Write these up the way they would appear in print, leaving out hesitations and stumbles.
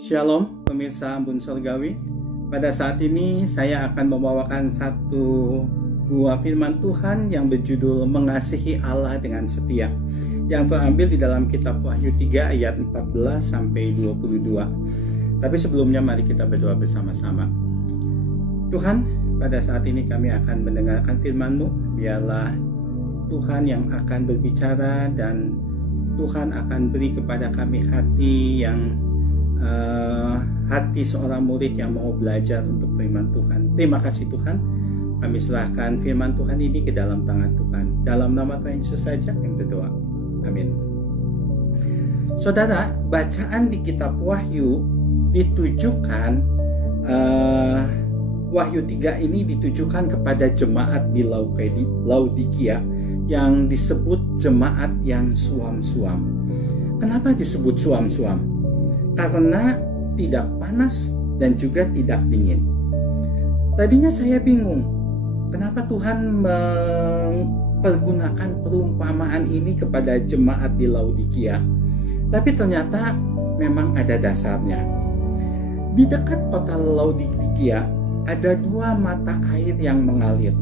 Shalom pemirsa Ambon Surgawi. Pada saat ini saya akan membawakan satu buah firman Tuhan yang berjudul Mengasihi Allah dengan Setia, yang terambil di dalam kitab Wahyu 3 ayat 14 sampai 22. Tapi sebelumnya mari kita berdoa bersama-sama. Tuhan, pada saat ini kami akan mendengarkan firman-Mu. Biarlah Tuhan yang akan berbicara dan Tuhan akan beri kepada kami hati yang hati seorang murid yang mau belajar untuk firman Tuhan. Terima kasih Tuhan. Kami serahkan firman Tuhan ini ke dalam tangan Tuhan. Dalam nama Tuhan Yesus saja kami berdoa. Amin. Saudara, bacaan di kitab Wahyu ditujukan Wahyu 3 ini ditujukan kepada jemaat di Laodikia yang disebut jemaat yang suam-suam. Kenapa disebut suam-suam? Karena tidak panas dan juga tidak dingin. Tadinya saya bingung, kenapa Tuhan mempergunakan perumpamaan ini kepada jemaat di Laodikia. Tapi ternyata memang ada dasarnya. Di dekat kota Laodikia ada dua mata air yang mengalir.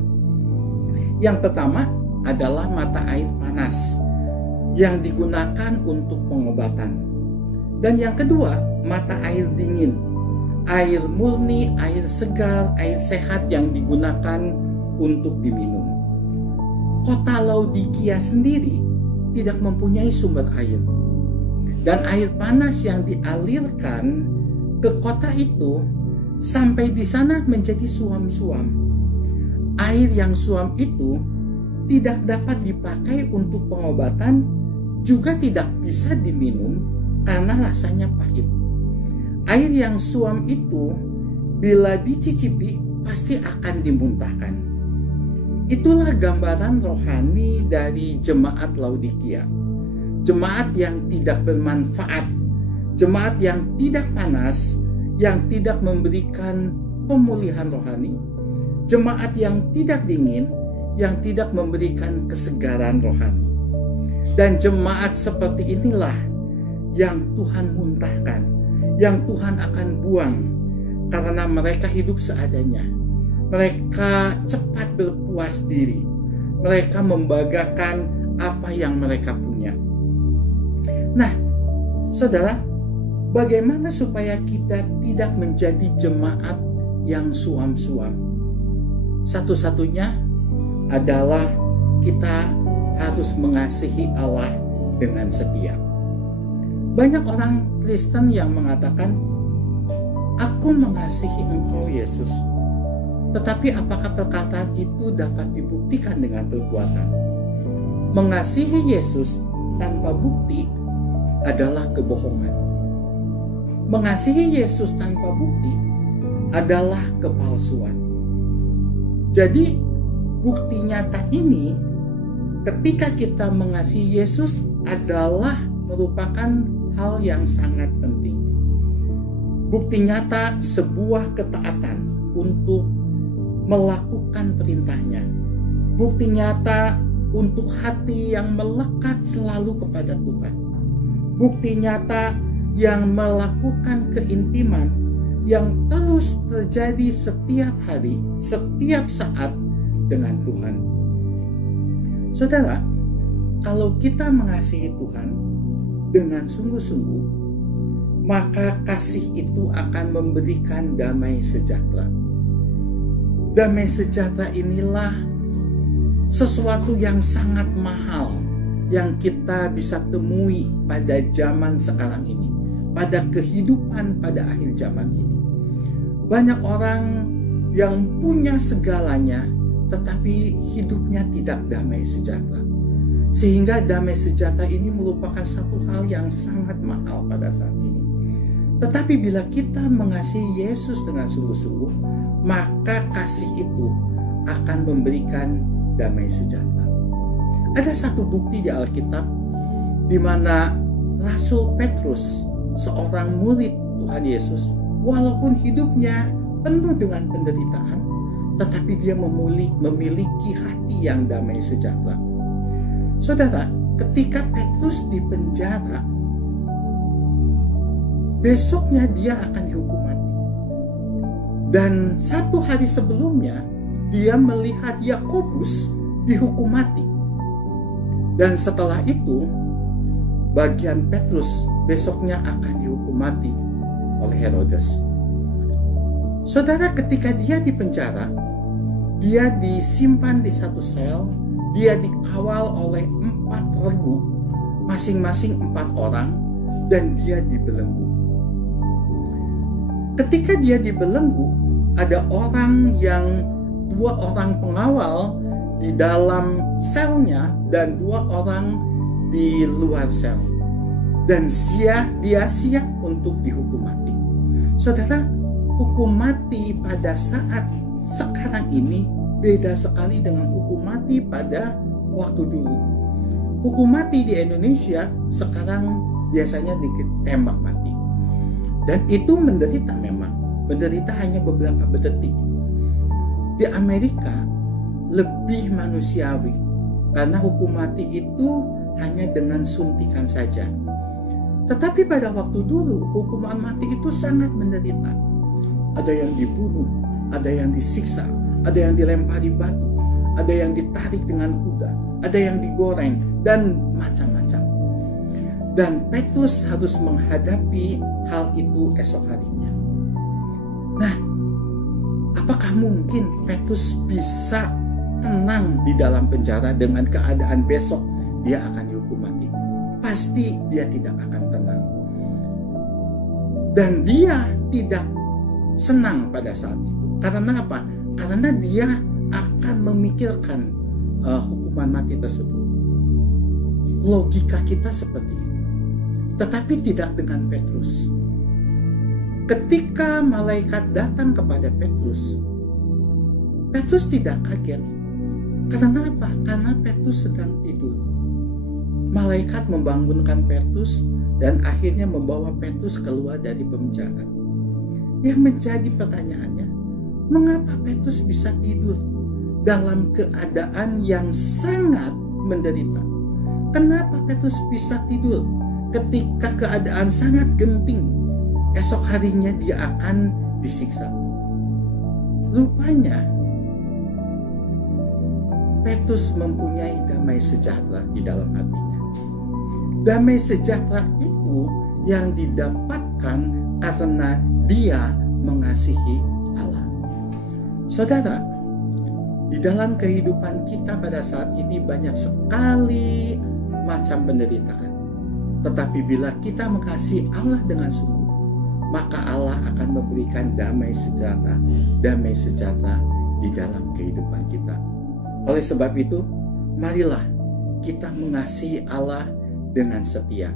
Yang pertama adalah mata air panas yang digunakan untuk pengobatan. Dan yang kedua, mata air dingin, air murni, air segar, air sehat yang digunakan untuk diminum. Kota Laodikia sendiri tidak mempunyai sumber air. Dan air panas yang dialirkan ke kota itu sampai di sana menjadi suam-suam. Air yang suam itu tidak dapat dipakai untuk pengobatan, juga tidak bisa diminum karena rasanya pahit. Air yang suam itu bila dicicipi pasti akan dimuntahkan. Itulah gambaran rohani dari jemaat Laodikia. Jemaat yang tidak bermanfaat, jemaat yang tidak panas, yang tidak memberikan pemulihan rohani, jemaat yang tidak dingin, yang tidak memberikan kesegaran rohani. Dan jemaat seperti inilah yang Tuhan muntahkan, yang Tuhan akan buang, karena mereka hidup seadanya. Mereka cepat berpuas diri. Mereka membanggakan apa yang mereka punya. Nah, saudara, bagaimana supaya kita tidak menjadi jemaat yang suam-suam? Satu-satunya adalah kita harus mengasihi Allah dengan setia. Banyak orang Kristen yang mengatakan, "Aku mengasihi Engkau Yesus." Tetapi apakah perkataan itu dapat dibuktikan dengan perbuatan? Mengasihi Yesus tanpa bukti adalah kebohongan. Mengasihi Yesus tanpa bukti adalah kepalsuan. Jadi, bukti nyata ini ketika kita mengasihi Yesus adalah merupakan hal yang sangat penting. Bukti nyata sebuah ketaatan untuk melakukan perintahnya. Bukti nyata untuk hati yang melekat selalu kepada Tuhan. Bukti nyata yang melakukan keintiman yang terus terjadi setiap hari, setiap saat dengan Tuhan. Saudara, kalau kita mengasihi Tuhan dengan sungguh-sungguh, maka kasih itu akan memberikan damai sejahtera. Damai sejahtera inilah sesuatu yang sangat mahal yang kita bisa temui pada zaman sekarang ini, pada kehidupan pada akhir zaman ini. Banyak orang yang punya segalanya tetapi hidupnya tidak damai sejahtera. Sehingga damai sejahtera ini merupakan satu hal yang sangat mahal pada saat ini. Tetapi bila kita mengasihi Yesus dengan sungguh-sungguh, maka kasih itu akan memberikan damai sejahtera. Ada satu bukti di Alkitab di mana Rasul Petrus, seorang murid Tuhan Yesus, walaupun hidupnya penuh dengan penderitaan, tetapi dia memiliki hati yang damai sejahtera. Saudara, ketika Petrus di penjara, besoknya dia akan dihukum mati. Dan 1 hari sebelumnya dia melihat Yakobus dihukum mati. Dan setelah itu bagian Petrus besoknya akan dihukum mati oleh Herodes. Saudara, ketika dia di penjara, dia disimpan di satu sel, dia dikawal oleh 4 regu, masing-masing 4 orang, dan dia dibelenggu. Ketika dia dibelenggu, ada 2 orang pengawal di dalam selnya dan 2 orang di luar sel. Dan dia siap untuk dihukum mati. Saudara, hukum mati pada saat sekarang ini beda sekali dengan hukum mati pada waktu dulu. Hukum mati di Indonesia sekarang biasanya ditembak mati. Dan itu menderita memang. Menderita hanya beberapa detik. Di Amerika lebih manusiawi karena hukum mati itu hanya dengan suntikan saja. Tetapi pada waktu dulu hukuman mati itu sangat menderita. Ada yang dibunuh, ada yang disiksa, ada yang dilempari batu, ada yang ditarik dengan kuda, ada yang digoreng, dan macam-macam. Dan Petrus harus menghadapi hal itu esok harinya. Nah, apakah mungkin Petrus bisa tenang di dalam penjara dengan keadaan besok dia akan dihukum mati? Pasti dia tidak akan tenang. Dan dia tidak senang pada saat itu. Karena apa? Karena dia akan memikirkan hukuman mati tersebut. Logika kita seperti itu. Tetapi tidak dengan Petrus. Ketika malaikat datang kepada Petrus, Petrus tidak kaget. Karena apa? Karena Petrus sedang tidur. Malaikat membangunkan Petrus dan akhirnya membawa Petrus keluar dari penjara. Yang menjadi pertanyaannya, mengapa Petrus bisa tidur dalam keadaan yang sangat menderita? Kenapa Petrus bisa tidur ketika keadaan sangat genting? Esok harinya dia akan disiksa. Rupanya Petrus mempunyai damai sejahtera di dalam hatinya. Damai sejahtera itu yang didapatkan karena dia mengasihi Allah. Saudara, di dalam kehidupan kita pada saat ini banyak sekali macam penderitaan. Tetapi bila kita mengasihi Allah dengan sungguh, maka Allah akan memberikan damai sejahtera di dalam kehidupan kita. Oleh sebab itu, marilah kita mengasihi Allah dengan setia,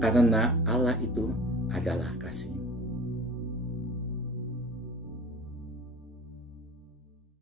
karena Allah itu adalah kasih.